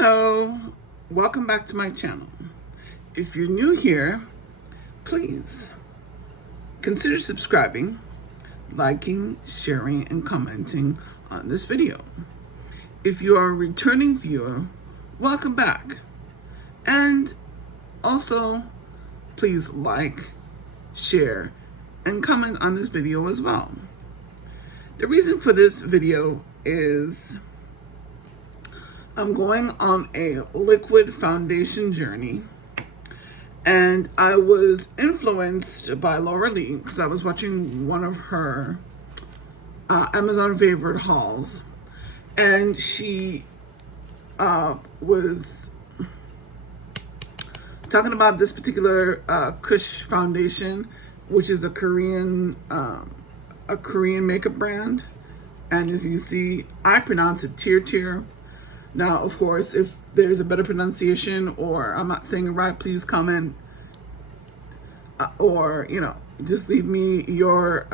Hello, welcome back to my channel. If you're new here, please consider subscribing, liking, sharing, and commenting on this video. If you are a returning viewer, welcome back. And also, please like, share, and comment on this video as well. The reason for this video is I'm going on a liquid foundation journey, and I was influenced by Laura Lee because I was watching one of her Amazon favorite hauls, and she was talking about this particular Kush foundation, which is a Korean makeup brand, and as you see, I pronounce it TIRTIR. Now, of course, if there's a better pronunciation or I'm not saying it right, please comment or, just leave me your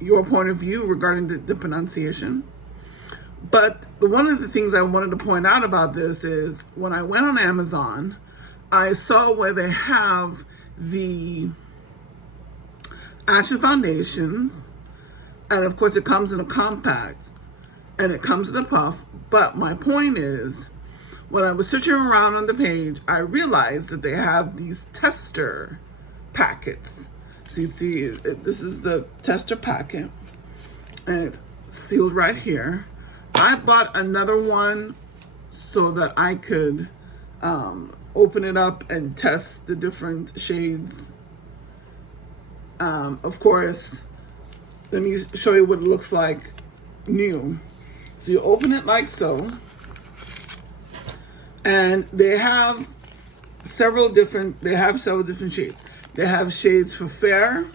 point of view regarding the pronunciation. But one of the things I wanted to point out about this is when I went on Amazon, I saw where they have the actual foundations, and of course it comes in a compact and it comes with a puff. But my point is, when I was searching around on the page, I realized that they have these tester packets. So you see, this is the tester packet, and it's sealed right here. I bought another one so that I could open it up and test the different shades. Of course, let me show you what it looks like new. So you open it like so, and they have several different shades. They have shades for fair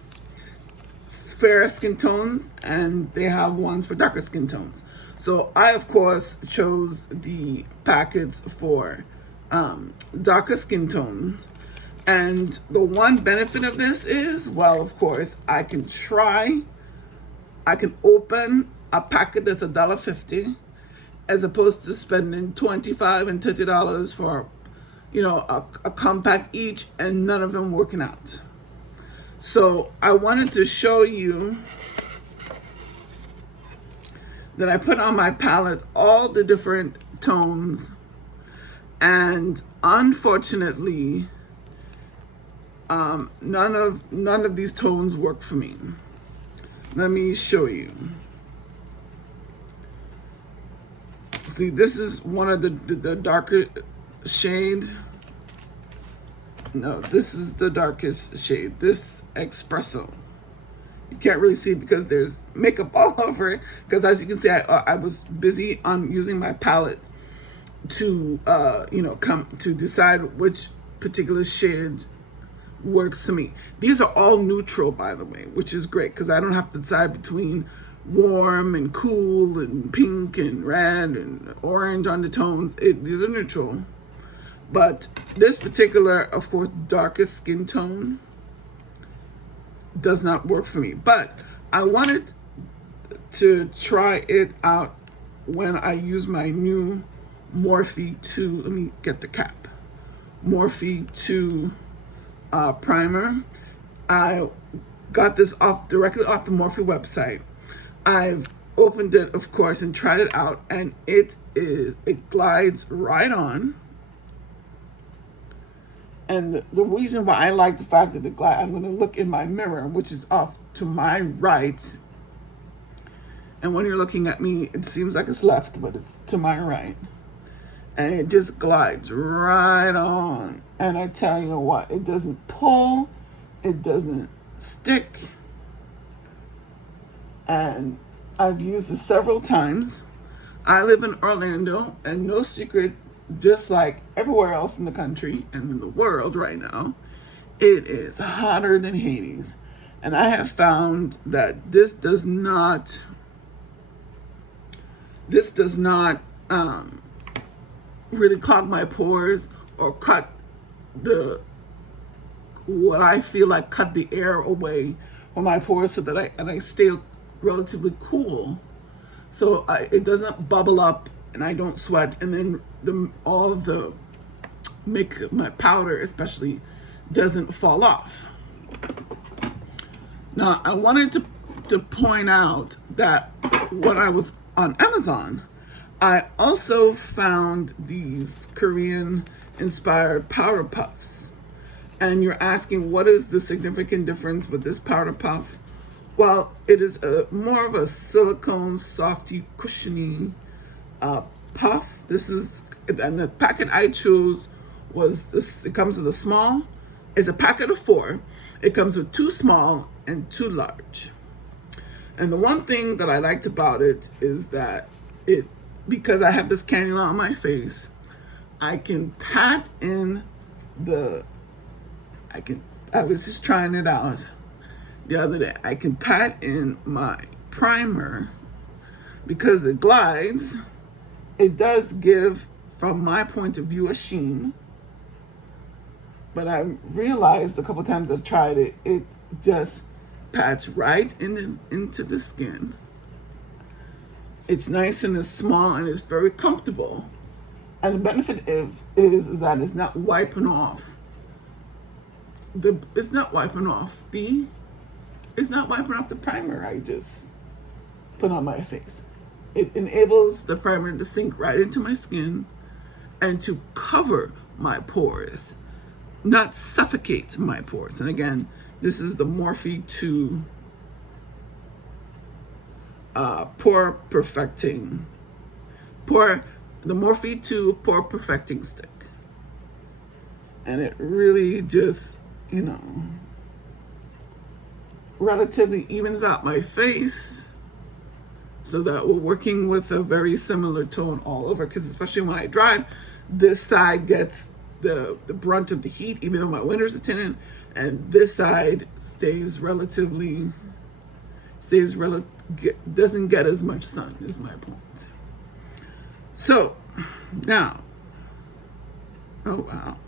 skin tones, and they have ones for darker skin tones. So I, of course, chose the packets for darker skin tones. And the one benefit of this is, well, of course, I can open a packet that's $1.50 as opposed to spending $25 and $30 for, a compact each, and none of them working out. So I wanted to show you that I put on my palette all the different tones, and unfortunately, none of these tones work for me. Let me show you. See, this is one of the darker shade. No, this is the darkest shade, this espresso. You can't really see because there's makeup all over it, because as you can see, I was busy on using my palette to come to decide which particular shade works for me. These are all neutral, by the way, which is great because I don't have to decide between warm and cool and pink and red and orange undertones. These are neutral. But this particular, of course, darkest skin tone does not work for me. But I wanted to try it out when I use my new Morphe 2, let me get the cap, Morphe 2 primer. I got this directly off the Morphe website. I've opened it, of course, and tried it out, and it glides right on. And the reason why I like the fact that it glides, I'm going to look in my mirror, which is off to my right. And when you're looking at me, it seems like it's left, but it's to my right. And it just glides right on. And I tell you what, it doesn't pull, it doesn't stick. And I've used it several times. I live in Orlando, and no secret, just like everywhere else in the country and in the world right now, it is hotter than Hades. And I have found that this does not really clog my pores or cut what I feel like cut the air away from my pores, so that I stay relatively cool. So it doesn't bubble up and I don't sweat, and then all of the make my powder especially doesn't fall off. Now, I wanted to point out that when I was on Amazon, I also found these Korean inspired powder puffs. And you're asking, what is the significant difference with this powder puff? Well, it is more of a silicone, softy, cushiony puff. And the packet I chose was this. It comes with a small. It's a packet of 4. It comes with 2 small and 2 large. And the one thing that I liked about it is that because I have this cannula on my face, I can pat in I was just trying it out the other day. I can pat in my primer because it glides. It does give, from my point of view, a sheen. But I realized a couple times I've tried it, it just pats right into the skin. It's nice and it's small and it's very comfortable. And the benefit is that it's not wiping off the primer I just put on my face. It enables the primer to sink right into my skin and to cover my pores, not suffocate my pores. And again, this is the Morphe 2 pore perfecting stick. And it really just, relatively evens out my face so that we're working with a very similar tone all over. Because especially when I drive, this side gets the brunt of the heat, even though my windows are tinted, and this side doesn't get as much sun, is my point. So now, oh wow.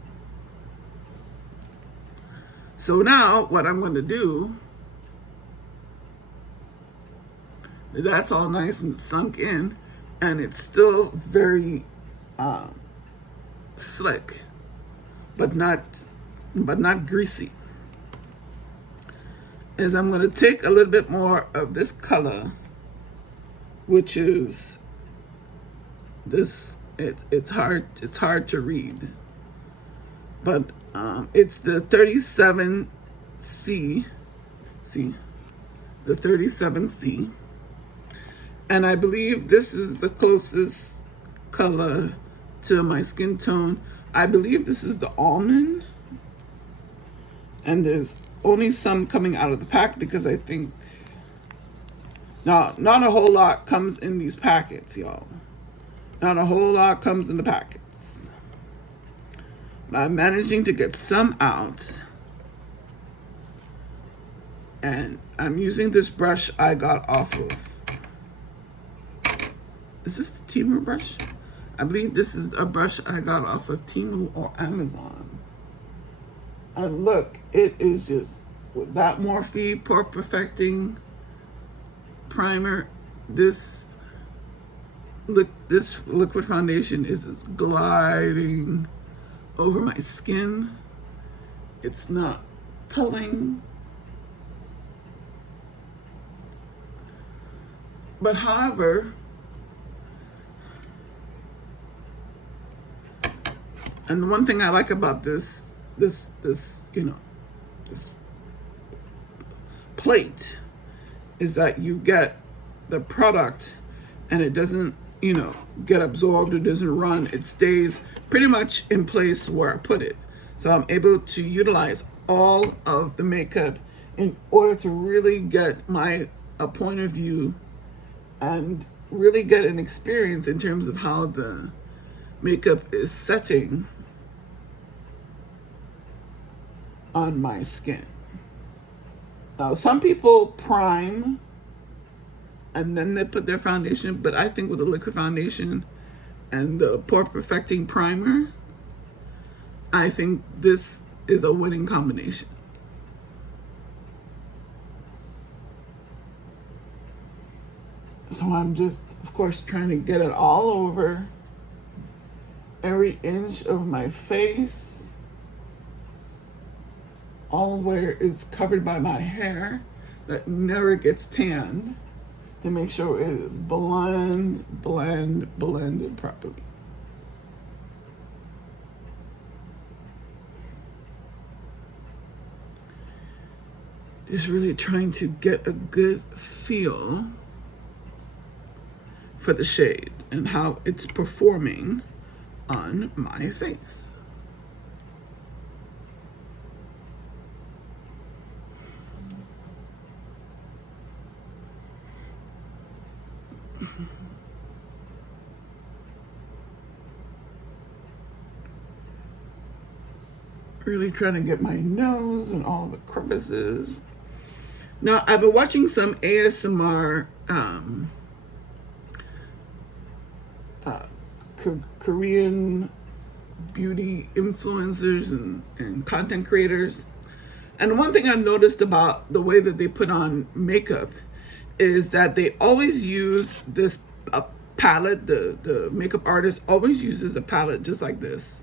So now what I'm going to do, that's all nice and sunk in, and it's still very slick, but not greasy, is I'm going to take a little bit more of this color, which is this. It's hard to read, but it's the 37C. See, the 37C, and I believe this is the closest color to my skin tone. I believe this is the almond, and there's only some coming out of the pack because I think not a whole lot comes in these packets, y'all. Not a whole lot comes in the packets. But I'm managing to get some out. And I'm using this brush I got off of. Is this the Temu brush? I believe this is a brush I got off of Temu or Amazon. And look, it is just, with that Morphe Pore Perfecting Primer, this liquid foundation is just gliding over my skin. It's not pulling. But however, and the one thing I like about this plate is that you get the product and it doesn't, get absorbed, it doesn't run, it stays pretty much in place where I put it. So I'm able to utilize all of the makeup in order to really get a point of view and really get an experience in terms of how the makeup is setting on my skin. Now, some people prime and then they put their foundation, but I think with the liquid foundation and the Pore Perfecting Primer, I think this is a winning combination. So I'm just of course, trying to get it all over every inch of my face, all where it's covered by my hair that never gets tanned, to make sure it is blended properly. Just really trying to get a good feel for the shade and how it's performing on my face. Really trying to get my nose and all the crevices. Now, I've been watching some ASMR Korean beauty influencers and content creators. And one thing I've noticed about the way that they put on makeup is that they always use this palette. The makeup artist always uses a palette just like this.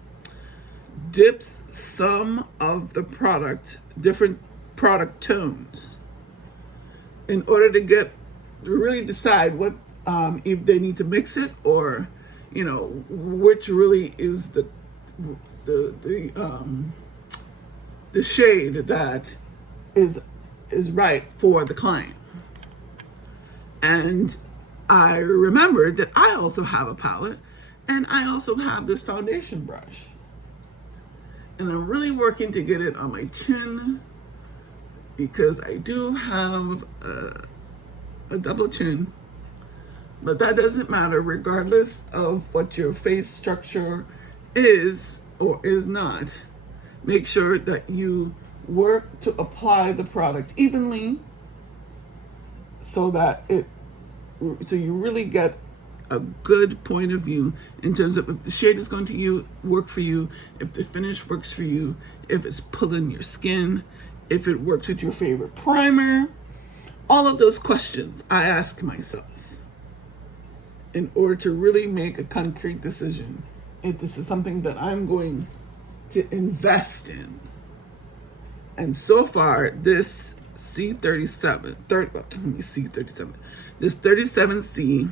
Dips some of the product, different product tones, in order to really decide what, if they need to mix it, or, you know, which really is the shade that is right for the client. And I remembered that I also have a palette, and I also have this foundation brush. And I'm really working to get it on my chin, because I do have a double chin, but that doesn't matter regardless of what your face structure is or is not. Make sure that you work to apply the product evenly so that you really get a good point of view in terms of if the shade is going to work for you, if the finish works for you, if it's pulling your skin, if it works with your favorite primer. All of those questions I ask myself in order to really make a concrete decision if this is something that I'm going to invest in. And so far, this C37, this 37C,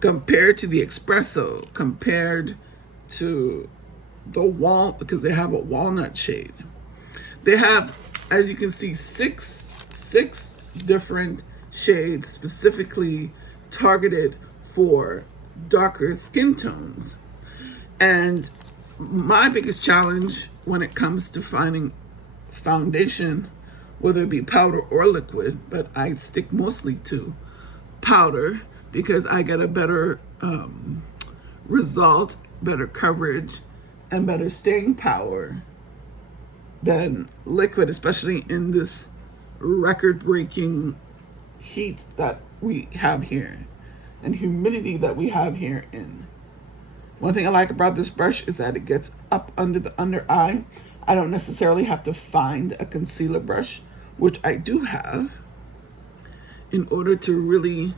compared to the Espresso, compared to the because they have a walnut shade. They have, as you can see, six different shades specifically targeted for darker skin tones. And my biggest challenge when it comes to finding foundation, whether it be powder or liquid, but I stick mostly to powder because I get a better result, better coverage, and better staying power than liquid, especially in this record-breaking heat that we have here and humidity that we have here in. One thing I like about this brush is that it gets up under the under eye. I don't necessarily have to find a concealer brush, which I do have, in order to really,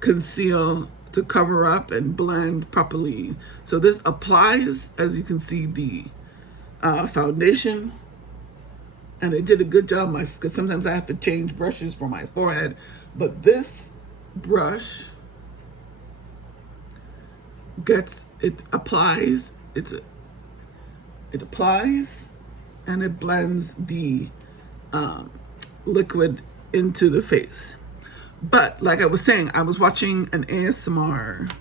conceal, to cover up and blend properly. So this applies, as you can see, the foundation, and it did a good job, because sometimes I have to change brushes for my forehead, but this brush applies and it blends the liquid into the face. But like I was saying, I was watching an ASMR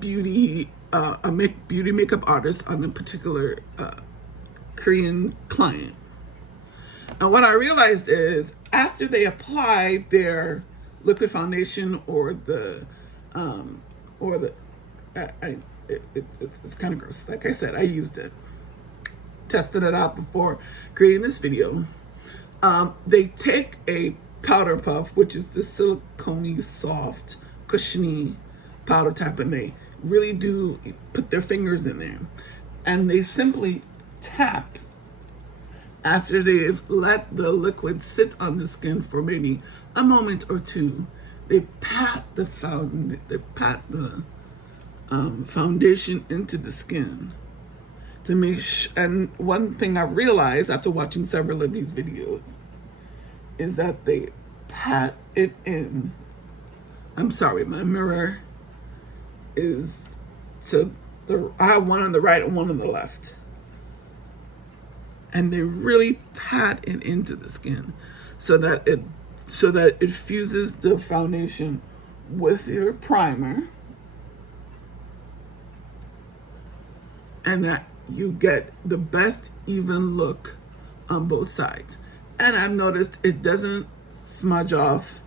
beauty makeup artist on a particular Korean client. And what I realized is after they apply their liquid foundation it's kind of gross. Like I said, I used it, tested it out before creating this video. They take a powder puff, which is the silicone soft, cushiony powder type, and they really do put their fingers in there. And they simply tap after they've let the liquid sit on the skin for maybe a moment or two, they pat the foundation into the skin to make and one thing I realized after watching several of these videos is that they pat it in. I'm sorry, my mirror is I have one on the right and one on the left. And they really pat it into the skin so that it fuses the foundation with your primer, and that you get the best even look on both sides. And I've noticed it doesn't smudge off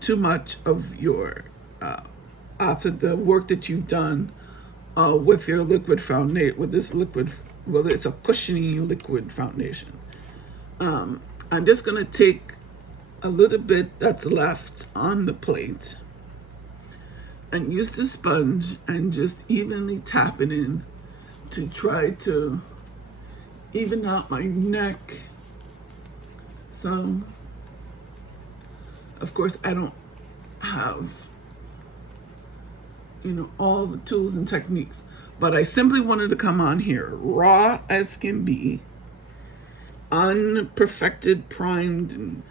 too much of your after the work that you've done with your liquid foundation, with this liquid, well, it's a cushiony liquid foundation. I'm just gonna take a little bit that's left on the plate and use the sponge and just evenly tap it in to try to even out my neck. So, of course, I don't have, all the tools and techniques, but I simply wanted to come on here raw as can be, unperfected, primed, and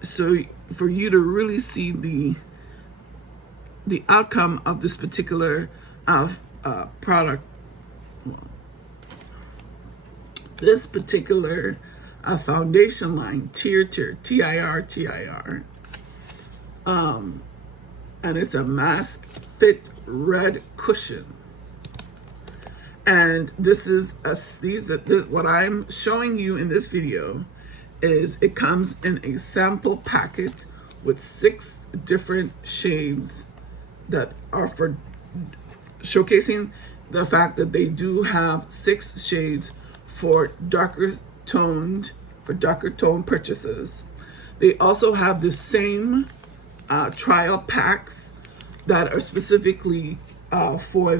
so for you to really see the outcome of this particular product, this particular foundation line, TIRTIR, TIRTIR, and it's a mask fit red cushion. And what I'm showing you in this video is it comes in a sample packet with 6 different shades that are for showcasing the fact that they do have 6 shades for darker toned purchases. They also have the same trial packs that are specifically for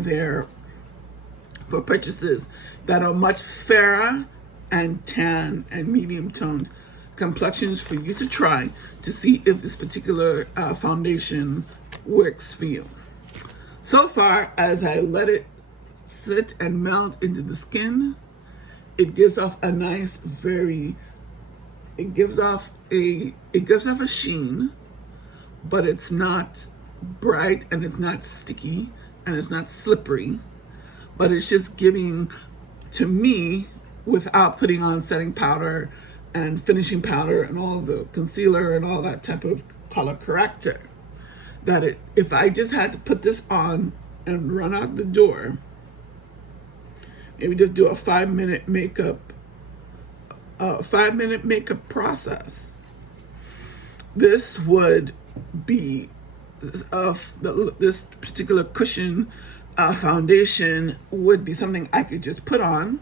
purchases that are much fairer and tan and medium toned complexions for you to try to see if this particular foundation works for you. So far, as I let it sit and melt into the skin, it gives off a nice, it gives off a sheen, but it's not bright and it's not sticky and it's not slippery, but it's just giving to me, without putting on setting powder and finishing powder and all the concealer and all that type of color corrector, that if I just had to put this on and run out the door, maybe just do a 5-minute makeup process, this would be this particular cushion foundation would be something I could just put on.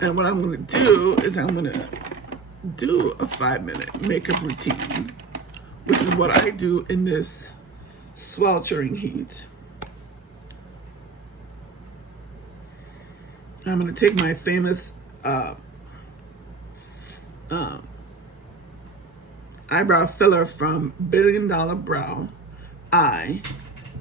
And what I'm going to do is I'm going to do a 5-minute makeup routine, which is what I do in this sweltering heat. I'm going to take my famous eyebrow filler from Billion Dollar Brow. I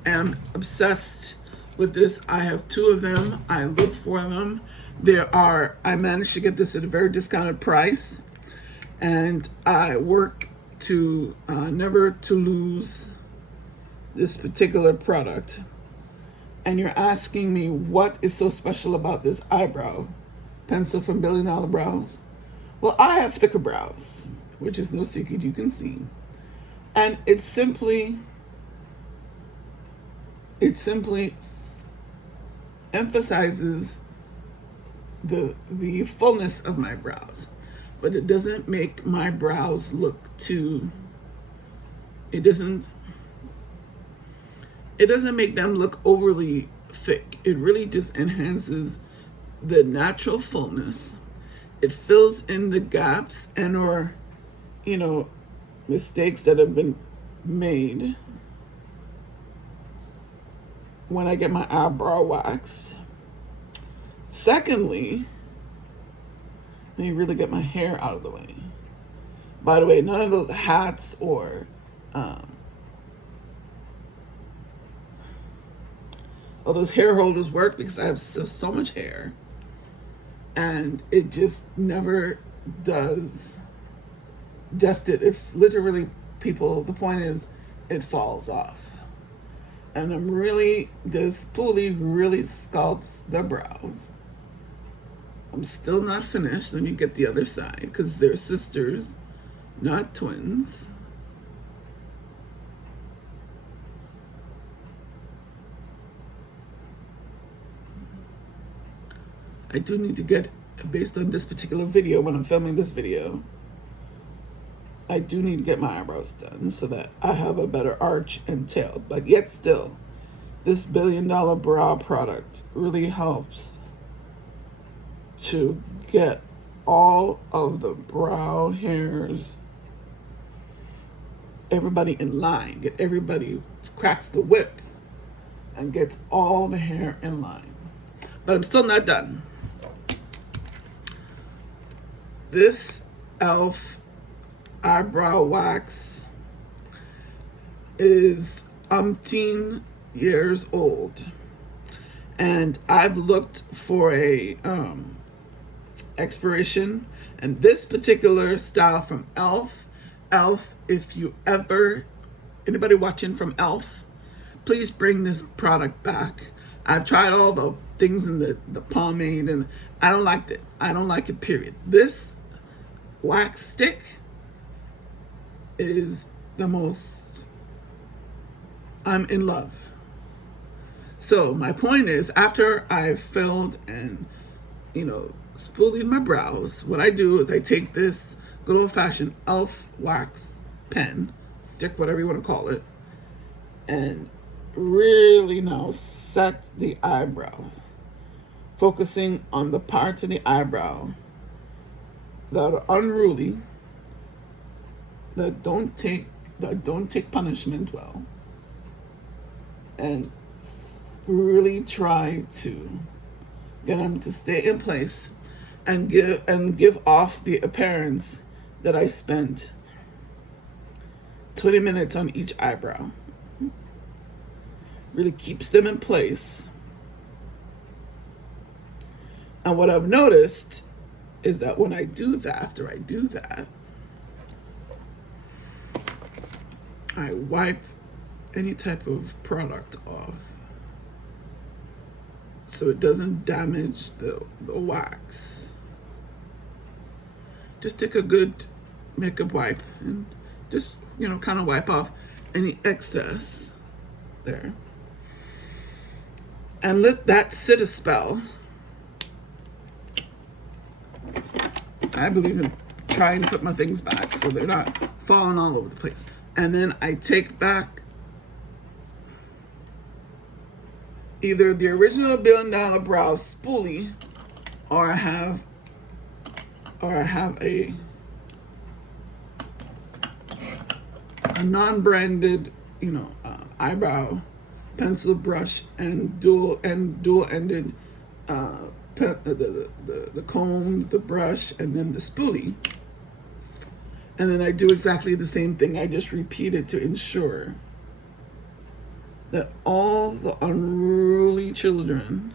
am obsessed with this. I have 2 of them. I look for them. I managed to get this at a very discounted price, and I work to never to lose this particular product. And you're asking me what is so special about this eyebrow pencil from Billion Dollar Brows? Well, I have thicker brows, which is no secret, you can see. And it simply emphasizes the fullness of my brows, but it doesn't make my brows look it doesn't make them look overly thick. It really just enhances the natural fullness. It fills in the gaps or mistakes that have been made when I get my eyebrow waxed. Secondly, let me really get my hair out of the way. By the way, none of those hats or all those hair holders work because I have so much hair, and it just never does justice. If literally people, the point is, it falls off. And this spoolie really sculpts the brows. I'm still not finished. Let me get the other side because they're sisters, not twins. I do need to get, based on this particular video, when I'm filming this video, I do need to get my eyebrows done so that I have a better arch and tail. But yet still, this $1 billion brow product really helps to get all of the brow hairs, everybody in line, get everybody, cracks the whip and gets all the hair in line. But I'm still not done. This e.l.f. eyebrow wax is umpteen years old, and I've looked for a expiration, and this particular style from e.l.f., if you ever, anybody watching from e.l.f., please bring this product back. I've tried all the things in the pomade, and I don't like it. I don't like it, period. This wax stick is the most, I'm in love. So my point is, after I've filled and, spoolied my brows, what I do is I take this good old-fashioned e.l.f. wax pen, stick, whatever you want to call it, and really now set the eyebrows, focusing on the parts of the eyebrow that are unruly, that don't take punishment well, and really try to get them to stay in place and give off the appearance that I spent 20 minutes on each eyebrow. Really keeps them in place. And what I've noticed is that when I do that, after I do that, I wipe any type of product off so it doesn't damage the wax. Just take a good makeup wipe and just, kind of wipe off any excess there. And let that sit a spell. I believe in trying to put my things back so they're not falling all over the place. And then I take back either the original $1 billion brow spoolie, or I have a non-branded, eyebrow pencil brush and dual-ended the comb, the brush, and then the spoolie. And then I do exactly the same thing. I just repeat it to ensure that all the unruly children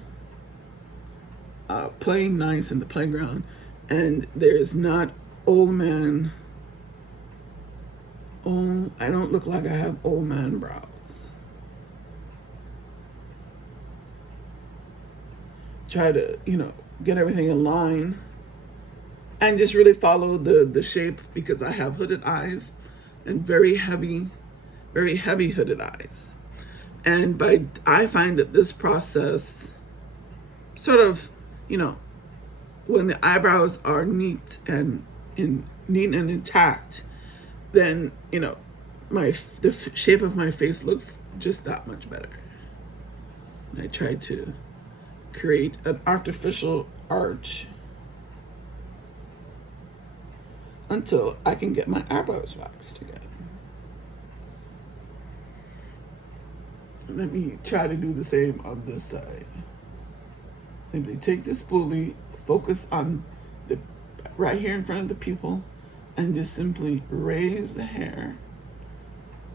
are playing nice in the playground, and there's not old man. I don't look like I have old man brows. Try to, get everything in line and just really follow the shape, because I have hooded eyes and very heavy hooded eyes. And I find that this process sort of, when the eyebrows are neat and intact, then, the shape of my face looks just that much better. And I try to create an artificial arch until I can get my eyebrows waxed again. Let me try to do the same on this side. Simply take the spoolie, focus on the right here in front of the pupil, and just simply raise the hair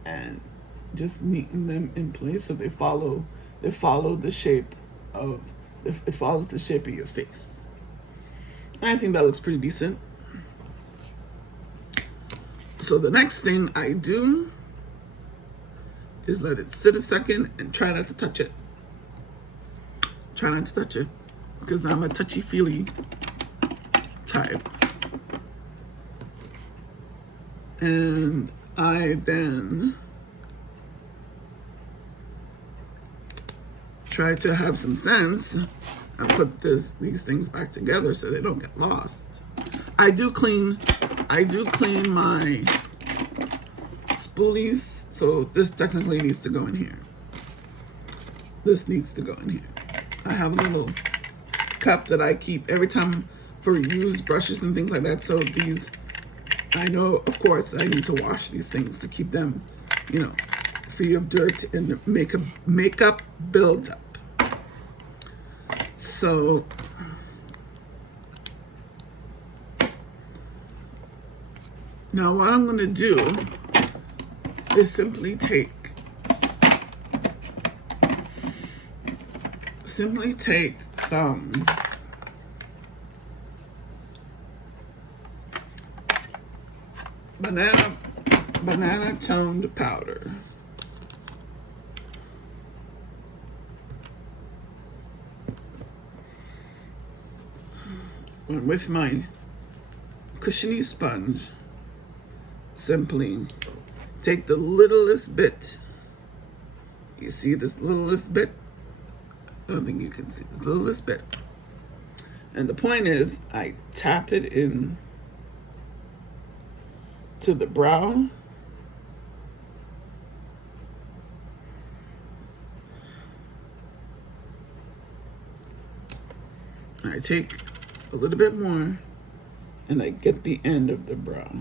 and just neaten them in place so they follow the shape of it follows the shape of your face. And I think that looks pretty decent. So the next thing I do is let it sit a second and try not to touch it. Try not to touch it because I'm a touchy-feely type. And I then try to have some sense and put these things back together so they don't get lost. I do clean my spoolies, so this technically needs to go in here. This needs to go in here. I have a little cup that I keep every time for used brushes and things like that. So these, I know, of course, I need to wash these things to keep them, you know, free of dirt and makeup buildup. So now what I'm going to do is simply take some banana toned powder. And with my cushiony sponge, simply take the littlest bit. You see this littlest bit? I don't think you can see this littlest bit. And the point is, I tap it in to the brow. And I take a little bit more and I get the end of the brow.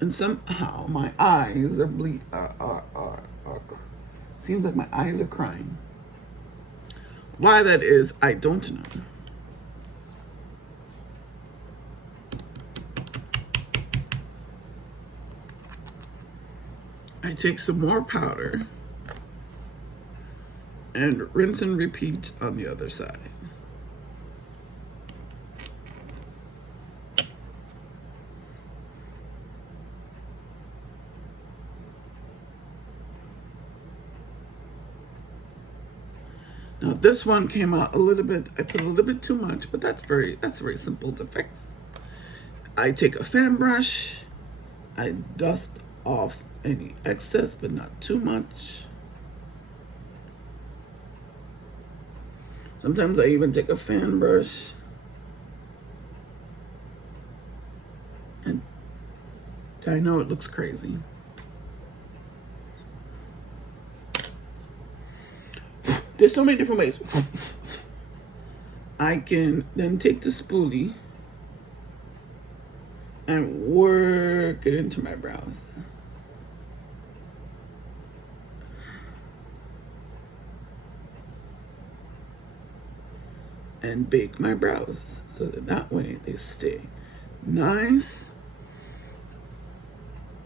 And somehow my eyes are seems like my eyes are crying. Why that is, I don't know. I take some more powder and rinse and repeat on the other side. Now this one came out a little bit, I put a little bit too much, but that's very simple to fix. I take a fan brush, I dust off any excess, but not too much. Sometimes I even take a fan brush and I know it looks crazy. There's so many different ways. I can then take the spoolie and work it into my brows. And bake my brows so that way they stay nice.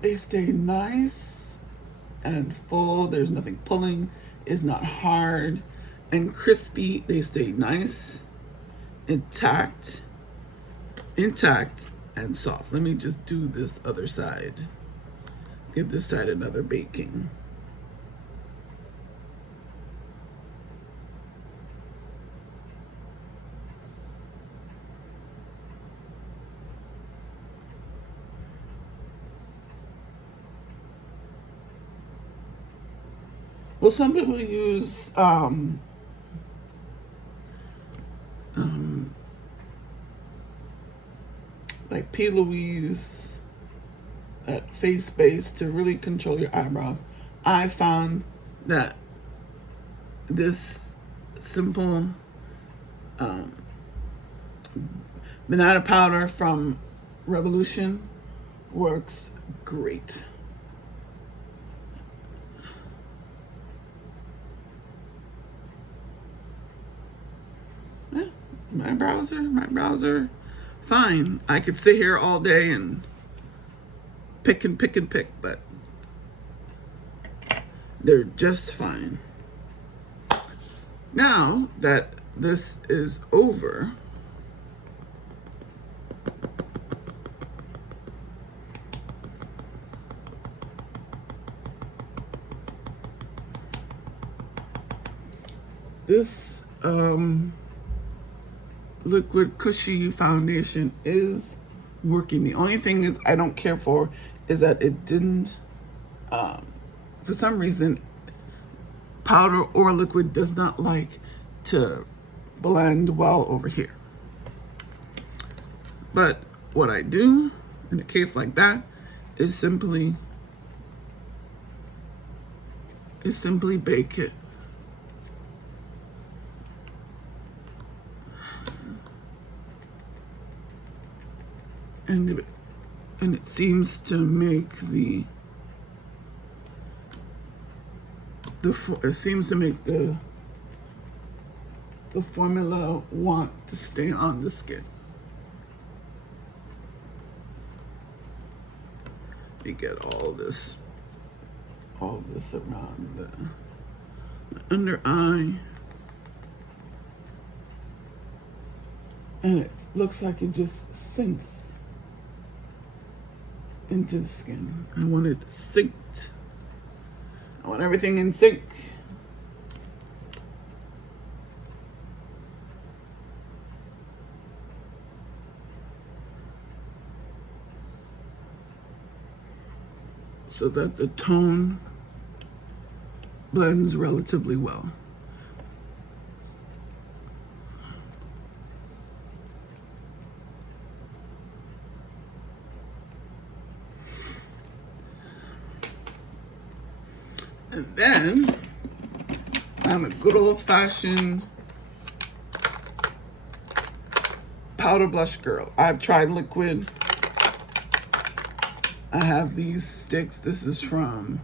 They stay nice and full. There's nothing pulling. It's not hard and crispy. They stay nice, intact, and soft. Let me just do this other side. Give this side another baking. Well, some people use like P. Louise, that face base to really control your eyebrows. I found that this simple banana powder from Revolution works great. My browser fine. I could sit here all day and pick and pick and pick, but they're just fine. Now that this is over, this liquid cushy foundation is working. The only thing is I don't care for is that it didn't, for some reason, powder or liquid does not like to blend well over here. But what I do in a case like that is simply bake it. And it seems to make the formula want to stay on the skin. You get all this around the under eye, and it looks like it just sinks into the skin. I want it synced. I want everything in sync. So that the tone blends relatively well. And then I'm a good old-fashioned powder blush girl. I've tried liquid. I have these sticks. This is from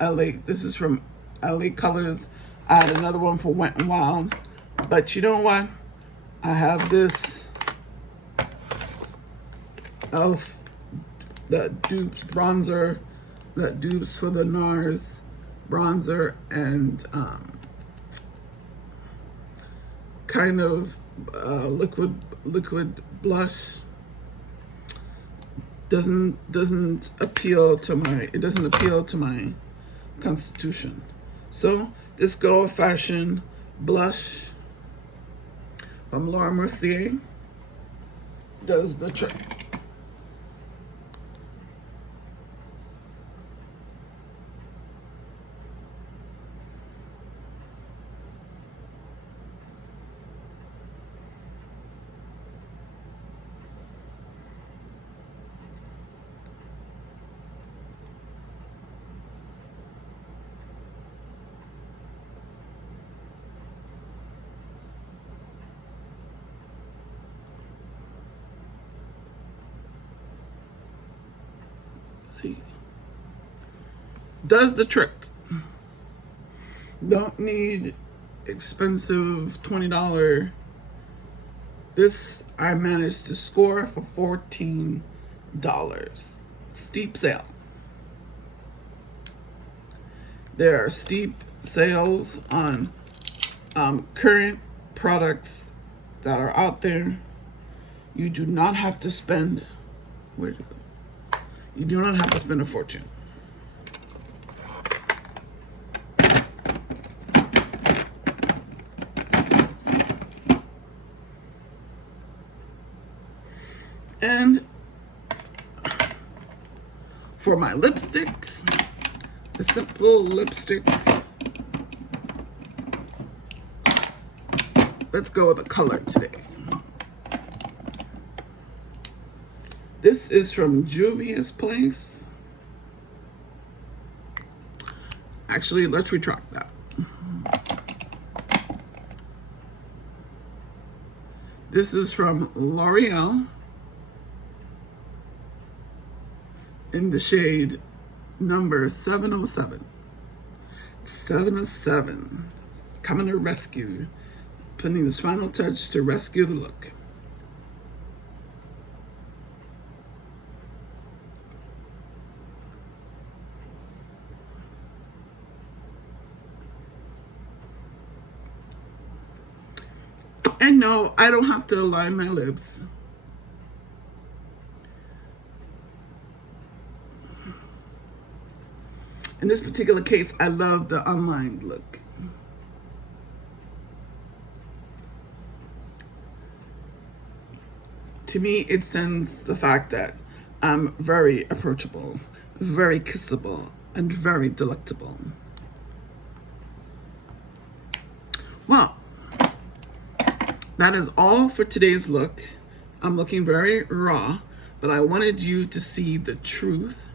LA. This is from LA Colors. I had another one for Wet n Wild. But you know what? I have this of the dupes bronzer, the dupes for the NARS bronzer, and kind of liquid blush. Doesn't appeal to my constitution. So this good old-fashioned blush from Laura Mercier does the trick. See, does the trick. Don't need expensive $20. This I managed to score for $14. Steep sale. There are steep sales on current products that are out there. You do not have to spend, where'd it go? You do not have to spend a fortune. And for my lipstick, a simple lipstick. Let's go with a color today. This is from Juvia's Place. Actually, let's retract that. This is from L'Oreal in the shade number 707. 707. Coming to rescue. Putting this final touch to rescue the look. And no, I don't have to align my lips. In this particular case, I love the unlined look. To me, it sends the fact that I'm very approachable, very kissable, and very delectable. Well, that is all for today's look. I'm looking very raw, but I wanted you to see the truth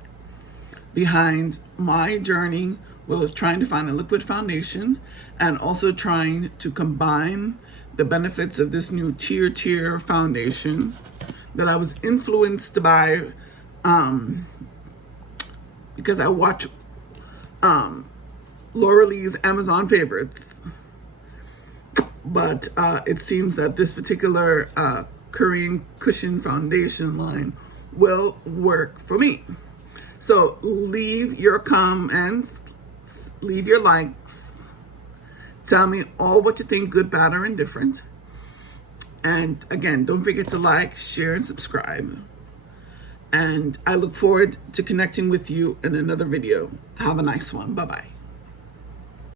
behind my journey with trying to find a liquid foundation and also trying to combine the benefits of this new TIRTIR foundation that I was influenced by because I watch Laura Lee's Amazon favorites. But it seems that this particular Korean cushion foundation line will work for me. So leave your comments, leave your likes, tell me all what you think, good, bad, or indifferent. And again, don't forget to like, share, and subscribe. And I look forward to connecting with you in another video. Have a nice one. Bye-bye.